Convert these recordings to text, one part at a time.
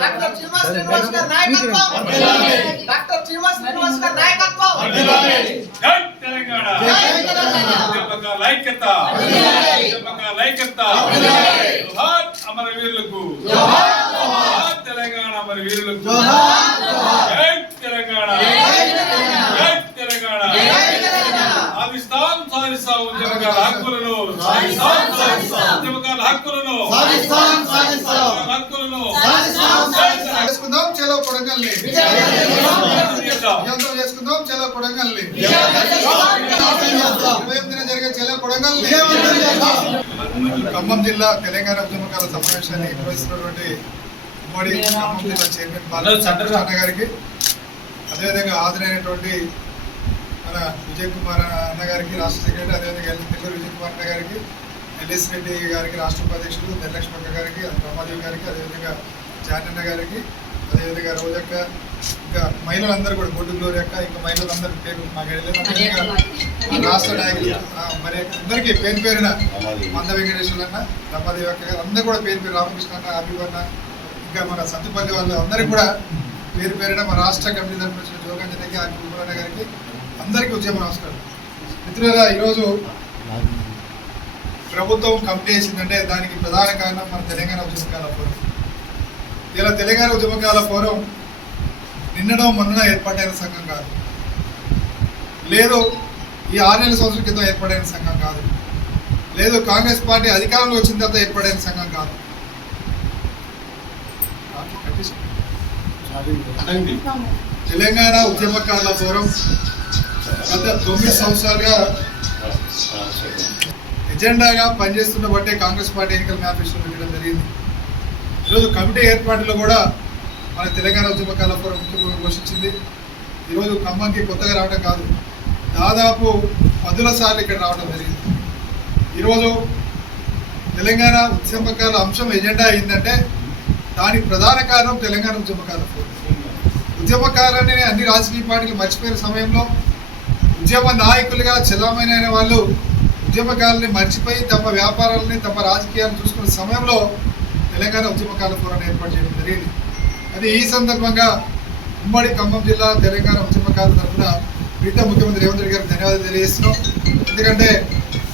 Doctor చీమా Srinivas గారి నాయకత్వం doctor చీమా Srinivas గారి నాయకత్వం జై తెలంగాణ ఉద్యమకాల ఐక్యత జోహార్ అమరవీరులకు జోహార్ తెలంగాణ అమరవీరులకు జై తెలంగాణ జై తెలంగాణ సాధిస్తాం ఉద్యమకాల హక్కులను ఉద్యమకాల హక్కులను చేసుకుందాం చలో కొడంగల్ని చేసుకుందాం చలో కొడంగల్ని జరిగే చలో కొడంగల్ని. ఖమ్మం జిల్లా తెలంగాణ ఉద్యమకాల సమావేశాన్ని నిర్వహిస్తున్నటువంటి ఉమ్మడి ఖమ్మం జిల్లా చైర్మన్ అన్న గారికి, అదేవిధంగా హాజరైనటువంటి మన విజయ్ కుమార్ అన్న గారికి రాష్ట్ర సెక్రటరీ, అదేవిధంగా నెల్లూరు విజయ్ కుమార్ అన్న గారికి, ఎల్ఎస్ రెడ్డి గారికి రాష్ట్ర ఉపాధ్యక్షులు, ధనలక్ష్మక్క గారికి, రమాదేవి గారికి, అదేవిధంగా జానన్న గారికి, అదేవిధంగా రోజక్క, ఇంకా మహిళలందరూ కూడా బొడ్డు గ్లోరీ అక్క, ఇంకా మహిళలందరూ పేరు మాకు రాష్ట్ర నాయకులు మరి అందరికీ పేరు పేరున మంద వెంకటేశ్వర అన్న, రమాదేవి అక్క గారు అందరూ కూడా పేరు పేరు, రామకృష్ణ అన్న, అభివన్న, ఇంకా మన సత్తుపల్లి వాళ్ళు అందరికీ కూడా పేరు పేరున మా రాష్ట్ర కమిటీ తరఫున వచ్చిన జోగాంజనకి, కుమారన్న గారికి అందరికీ ఉద్యమ నమస్కారం. మిత్రులారా, ఈరోజు ప్రభుత్వం కమిటీ వేసిందంటే దానికి ప్రధాన కారణం మన తెలంగాణ ఉద్యమకాల ఫోరం. ఇలా తెలంగాణ ఉద్యమకాల ఫోరం నిన్ననో మొన్న ఏర్పాటైన సంఘం కాదు, లేదు ఈ 6 నెలల సంవత్సరం క్రితం ఏర్పాటైన సంఘం కాదు, లేదు కాంగ్రెస్ పార్టీ అధికారంలో వచ్చిన తర్వాత ఏర్పాటైన సంఘం కాదు. తెలంగాణ ఉద్యమకాల ఫోరం గత 9 సంవత్సరాలుగా ఎజెండాగా పనిచేస్తున్న బట్టే కాంగ్రెస్ పార్టీ ఎన్నికల మేనిఫెస్టో పెట్టడం జరిగింది. ఈరోజు కమిటీ ఏర్పాటులో కూడా మన తెలంగాణ ఉద్యమకాల ఫోరం ముఖ్య పోషించింది. ఈరోజు ఖమ్మంకి కొత్తగా రావడం కాదు, దాదాపు 10ల సార్లు ఇక్కడ రావడం జరిగింది. ఈరోజు తెలంగాణ ఉద్యమకాల అంశం ఎజెండా అయిందంటే దానికి ప్రధాన కారణం తెలంగాణ ఉద్యమకాల ఫోరం. ఉద్యమకాలని అన్ని రాజకీయ పార్టీలు మర్చిపోయిన సమయంలో ఉద్యమ నాయకులుగా చెల్లమైన వాళ్ళు ఉద్యమకాలని మర్చిపోయి తమ వ్యాపారాలని, తమ రాజకీయాలను చూసుకున్న సమయంలో తెలంగాణ ఉద్యమకాల ఫోరాన్ని ఏర్పాటు చేయడం జరిగింది. అది ఈ సందర్భంగా ఉమ్మడి ఖమ్మం జిల్లా తెలంగాణ ఉద్యమకాల తరఫున మిగతా ముఖ్యమంత్రి రేవంత్ రెడ్డి గారికి ధన్యవాదాలు తెలియజేస్తున్నాం. ఎందుకంటే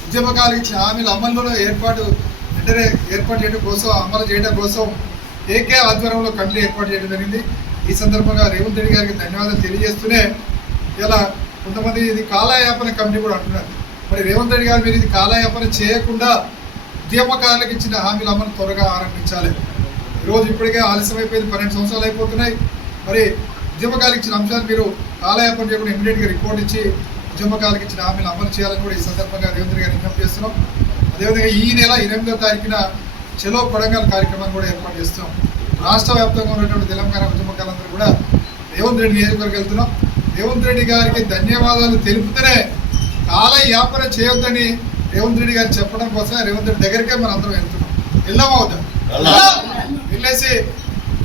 ఉద్యమకాలకు ఇచ్చిన హామీల అమలులో వెంటనే ఏర్పాటు చేయడం కోసం, అమలు చేయడం కోసం ఏకే ఆధ్వర్యంలో కమిటీ ఏర్పాటు చేయడం జరిగింది. ఈ సందర్భంగా రేవంత్ రెడ్డి గారికి ధన్యవాదాలు తెలియజేస్తూనే ఇలా కొంతమంది ఇది కాలయాపన కమిటీ కూడా అంటున్నారు. మరి రేవంత్ రెడ్డి గారు మీరు ఇది కాలయాపన చేయకుండా ఉద్యమకారులకు ఇచ్చిన హామీల అమలు త్వరగా ఆరంభించాలి. ఈరోజు ఇప్పటికే ఆలస్యమైపోయింది, 12 సంవత్సరాలు అయిపోతున్నాయి. మరి ఉద్యమకారులకు ఇచ్చిన అంశాలు మీరు కాలయాపన చేయకుండా ఇమీడియట్గా రిపోర్ట్ ఇచ్చి ఉద్యమకారులకు ఇచ్చిన హామీలు అమలు చేయాలని కూడా ఈ సందర్భంగా రేవంత్ రెడ్డి గారు విజ్ఞప్తి చేస్తున్నాం. అదేవిధంగా ఈ నెల 28వ తారీఖున చలో కొడంగల్ కార్యక్రమాన్ని కూడా ఏర్పాటు చేస్తున్నాం. రాష్ట్ర వ్యాప్తంగా ఉన్నటువంటి తెలంగాణ ఉద్యమకాలందరూ కూడా రేవంత్ రెడ్డి నియోజకవర్గం వెళ్తున్నాం. రేవంత్ రెడ్డి గారికి ధన్యవాదాలు తెలుపుతూనే కాలయాపన చేయొద్దని రేవంత్ రెడ్డి గారు చెప్పడం కోసం రేవంత్ రెడ్డి దగ్గరికే మనం అందరం వెళ్తున్నాం. వెళ్ళమవుతాం వెళ్ళేసి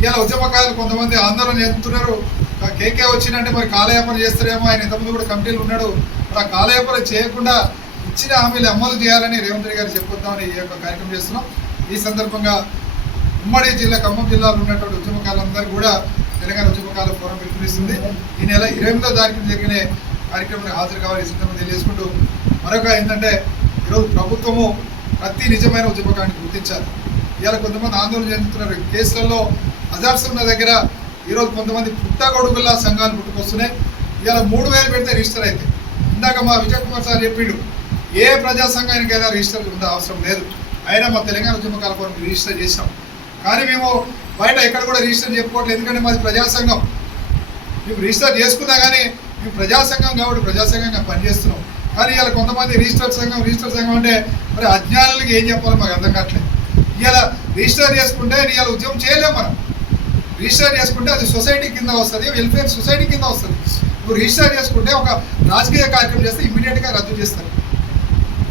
ఇలా ఉద్యమకారులు కొంతమంది ఆందోళన చెందుతున్నారు. కేకే వచ్చిందంటే మరి కాలయాపన చేస్తారేమో, ఆయన ఇంతకుముందు కూడా కమిటీలు ఉన్నాడు, మరి ఆ కాలయాపన చేయకుండా ఇచ్చిన హామీలు అమలు చేయాలని రేవంత్ రెడ్డి గారు చెప్పుద్దామని ఈ యొక్క కార్యక్రమం చేస్తున్నాం. ఈ సందర్భంగా ఉమ్మడి జిల్లా ఖమ్మం జిల్లాలో ఉన్నటువంటి ఉద్యమకాలందరూ కూడా తెలంగాణ ఉద్యమకాల ఫోరం పిలుపునిస్తుంది. ఈ నెల 28వ తారీఖున జరిగిన కార్యక్రమానికి హాజరు కావాలి ఈ సందర్భంగా తెలియజేసుకుంటూ, మరొక ఏంటంటే ఈరోజు ప్రభుత్వము ప్రతి నిజమైన ఉద్యమకాన్ని గుర్తించాలి. ఇవాళ కొంతమంది ఆందోళన చెందుతున్నారు. కేసులలో అజార్స్ ఉన్న దగ్గర ఈరోజు కొంతమంది పుట్టగొడుగుల సంఘాలు పుట్టుకొస్తున్నాయి. ఇవాళ 3000 పెడితే రిజిస్టర్ అయితే, ఇందాక మా విజయ్ కుమార్ సార్ చెప్పిండు, ఏ ప్రజా సంఘానికైనా రిజిస్టర్ ఉండే అవసరం లేదు. అయినా మా తెలంగాణ ఉద్యమకాల ఫోరం రిజిస్టర్ చేసాం. కానీ మేము బయట ఎక్కడ కూడా రిజిస్టర్ చెప్పుకోవట్లేదు, ఎందుకంటే మాది ప్రజాసంఘం. మేము రిజిస్టర్ చేసుకున్నా కానీ మేము ప్రజాసంఘం కాబట్టి ప్రజాసంఘంగా పనిచేస్తున్నాం. కానీ ఇవాళ కొంతమంది రిజిస్టర్ సంఘం అంటే మరి అజ్ఞానులకి ఏం చెప్పాలో మాకు అర్థం కావట్లేదు. ఇవాళ రిజిస్టర్ చేసుకుంటే ఇవాళ ఉద్యమం చేయలేము. మనం రిజిస్టర్ చేసుకుంటే అది సొసైటీ కింద వస్తుంది, వెల్ఫేర్ సొసైటీ కింద వస్తుంది. నువ్వు రిజిస్టర్ చేసుకుంటే ఒక రాజకీయ కార్యక్రమం చేస్తే ఇమీడియట్గా రద్దు చేస్తారు.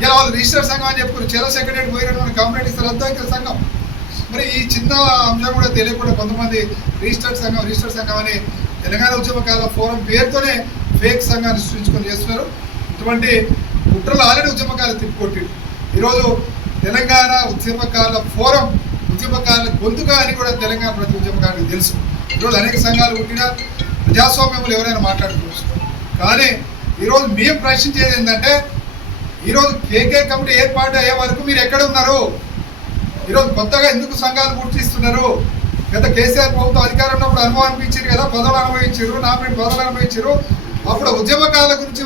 ఇలా వాళ్ళు రిజిస్టర్ సంఘం అని చెప్పుకుని చెరో సెక్రటరీ పోయినటువంటి కంప్లైంట్ ఇస్తారు, రద్దు అవుతుంది సంఘం. మరి ఈ చిన్న అంశం కూడా తెలియకుండా కొంతమంది రిజిస్టర్ సంఘం అని తెలంగాణ ఉద్యమకాల ఫోరం పేరుతోనే ఫేక్ సంఘాన్ని సృష్టించుకొని చేస్తున్నారు. ఇటువంటి కుట్రలు ఆల్రెడీ ఉద్యమకాలు తిప్పికొట్టి ఈరోజు తెలంగాణ ఉద్యమకాల ఫోరం ఉద్యమకారుల గొంతుగా అని కూడా తెలంగాణ ప్రతి ఉద్యమకారులకు తెలుసు. ఈరోజు అనేక సంఘాలు పుట్టినా ప్రజాస్వామ్యంలో ఎవరైనా మాట్లాడుకోవచ్చు. కానీ ఈరోజు మేము ప్రశ్నించేది ఏంటంటే ఈరోజు కేకే కమిటీ ఏర్పాటు అయ్యే వరకు మీరు ఎక్కడ ఉన్నారు? ఈరోజు కొత్తగా ఎందుకు సంఘాలు గుర్తిస్తున్నారు? గత కేసీఆర్ ప్రభుత్వం అధికారం ఉన్నప్పుడు అనుభవం అనిపించారు కదా, పదవులు అనుభవించారు, నామినేట్ పదవులు అనుభవించారు. అప్పుడు ఉద్యమకారుల గురించి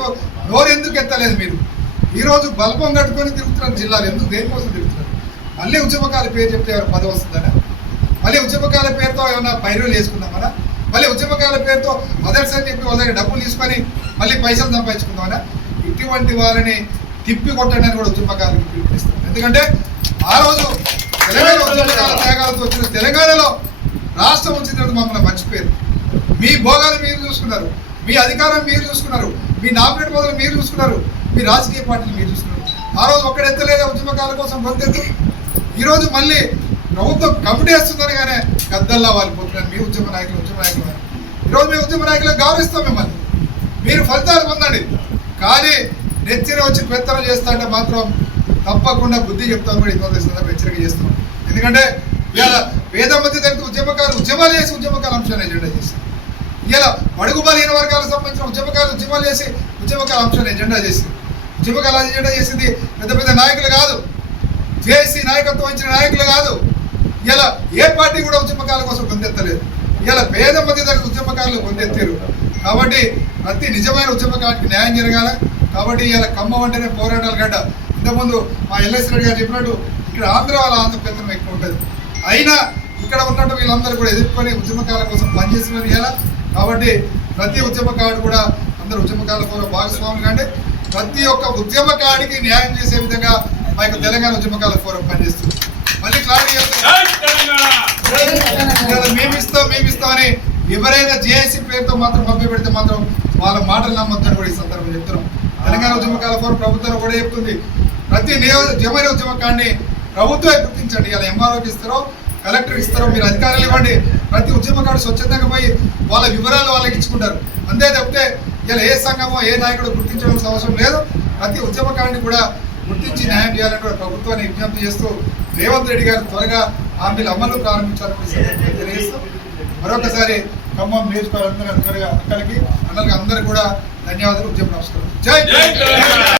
నోరు ఎందుకు ఎత్తలేదు మీరు? ఈరోజు బల్బం కట్టుకొని తిరుగుతున్నారు జిల్లాలు. ఎందుకు, దేనికోసం తిరుగుతున్నారు? మళ్ళీ ఉద్యమకాల పేరు చెప్తే ఎవరు పదవి వస్తుందనా? మళ్ళీ ఉద్యమకాల పేరుతో ఏమన్నా పైరులు వేసుకుందామనా? మళ్ళీ ఉద్యమకాల పేరుతో మదర్స్ అని చెప్పి వాళ్ళ దగ్గర డబ్బులు తీసుకొని మళ్ళీ పైసలు సంపాదించుకుందామనా? ఇటువంటి వారిని తిప్పి కొట్టండి అని కూడా ఉద్యమకాలకు పిలుపునిస్తారు. ఎందుకంటే ఆ రోజు తెలంగాణ ఉద్యమకాల త్యాగాలతో వచ్చిన తెలంగాణలో రాష్ట్రం వచ్చిన తర్వాత మమ్మల్ని మర్చిపోయారు. మీ భోగాలు మీరు చూసుకున్నారు, మీ అధికారం మీరు చూసుకున్నారు, మీ నామినేట్ పదవులు మీరు చూసుకున్నారు, మీ రాజకీయ పార్టీలు మీరు చూసుకున్నారు. ఆ రోజు ఒక్కడెత్తలేదా ఉద్యమకాల కోసం గొంతెత్తు? ఈరోజు మళ్ళీ ప్రభుత్వం కమిటీ వేస్తుందని కానీ గద్దల్లా వాలిపోతున్నారు మీ ఉద్యమ నాయకులు. ఈరోజు మీ ఉద్యమ నాయకులకు గౌరవిస్తాం మిమ్మల్ని, మీరు ఫలితాలు పొందండి. కానీ నెత్తిన వచ్చి పెత్తనం చేస్తా అంటే మాత్రం తప్పకుండా బుద్ధి చెప్తాం కూడా ఇంకో హెచ్చరిక చేస్తున్నాం. ఎందుకంటే ఇలా పేద మధ్య తరగతి ఉద్యమకాలు ఉద్యమాలు చేసి ఉద్యమకాల అంశాన్ని ఎజెండా చేశారు. ఇలా బడుగు బలహీన వర్గాలకు సంబంధించిన ఉద్యమాలు చేసి ఉద్యమకాల అంశాన్ని ఎజెండా చేసింది. ఉద్యమకాల ఎజెండా చేసింది పెద్ద పెద్ద నాయకులు కాదు, జేఏసీ నాయకత్వం ఇచ్చిన నాయకులు కాదు. ఇలా ఏ పార్టీ కూడా ఉద్యమకాల కోసం గొంతెత్తలేదు. ఇలా పేద మధ్య తరగతి ఉద్యమకారులు గొంతెత్తారు. కాబట్టి ప్రతి నిజమైన ఉద్యమకానికి న్యాయం జరగాల. కాబట్టి ఇలా ఖమ్మం అంటేనే పోరాటాలు గడ్డ. ఇంతకుముందు మా ఎల్ఎస్ రెడ్డి గారు చెప్పినట్టు ఇక్కడ ఆంధ్ర పెత్తనం ఎక్కువ ఉంటుంది. అయినా ఇక్కడ ఉన్నట్టు వీళ్ళందరూ కూడా ఎదుర్కొని ఉద్యమకాల కోసం పనిచేస్తున్నారు ఇలా. కాబట్టి ప్రతి ఉద్యమకారుడు కూడా అందరూ ఉద్యమకాల కోసం భాగస్వాములు కంటే ప్రతి ఒక్క ఉద్యమకాడికి న్యాయం చేసే విధంగా మా యొక్క తెలంగాణ ఉద్యమకాల ఫోరం పనిచేస్తుంది. మళ్ళీ క్లారిటీ మేమిస్తామని ఎవరైనా జేఏసీ పేరుతో మాత్రం మభ్య పెడితే మాత్రం వాళ్ళ మాటలు నమ్మొద్దని కూడా ఈ సందర్భంగా చెప్తున్నాం. తెలంగాణ ఉద్యమకాల ఫోరం ప్రభుత్వం కూడా చెప్తుంది, ప్రతి నిజమైన ఉద్యమకాన్ని ప్రభుత్వమే గుర్తించండి. ఇలా ఎంఆర్ఓకి ఇస్తారో కలెక్టర్ ఇస్తారో మీరు అధికారులు ఇవ్వండి. ప్రతి ఉద్యమకాడు స్వచ్ఛందంగా పోయి వాళ్ళ వివరాలు వాళ్ళకి ఇచ్చుకుంటారు. అంతే తప్పితే ఇలా ఏ సంఘమో ఏ నాయకుడు గుర్తించడం అవసరం లేదు. ప్రతి ఉద్యమకాడిని కూడా గుర్తించి న్యాయం చేయాలని కూడా ప్రభుత్వాన్ని విజ్ఞప్తి చేస్తూ రేవంత్ రెడ్డి గారు త్వరగా హామీలు అమలు ప్రారంభించాలని తెలియజేస్తూ మరొకసారి ఖమ్మం నియోజకవర్గ అక్కడికి అందరికీ కూడా ధన్యవాదాలు. ఉద్యమ నమస్కారం. జై